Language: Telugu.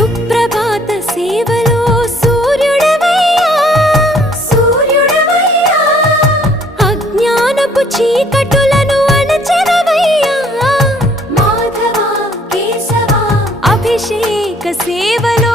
సుప్రభాత సేవలో సూర్యుడవయ్యా సూర్యుడవయ్యా అజ్ఞానపు చీకటులను అణచెదవయ్యా మాధవ కేశవ అభిషేక సేవలో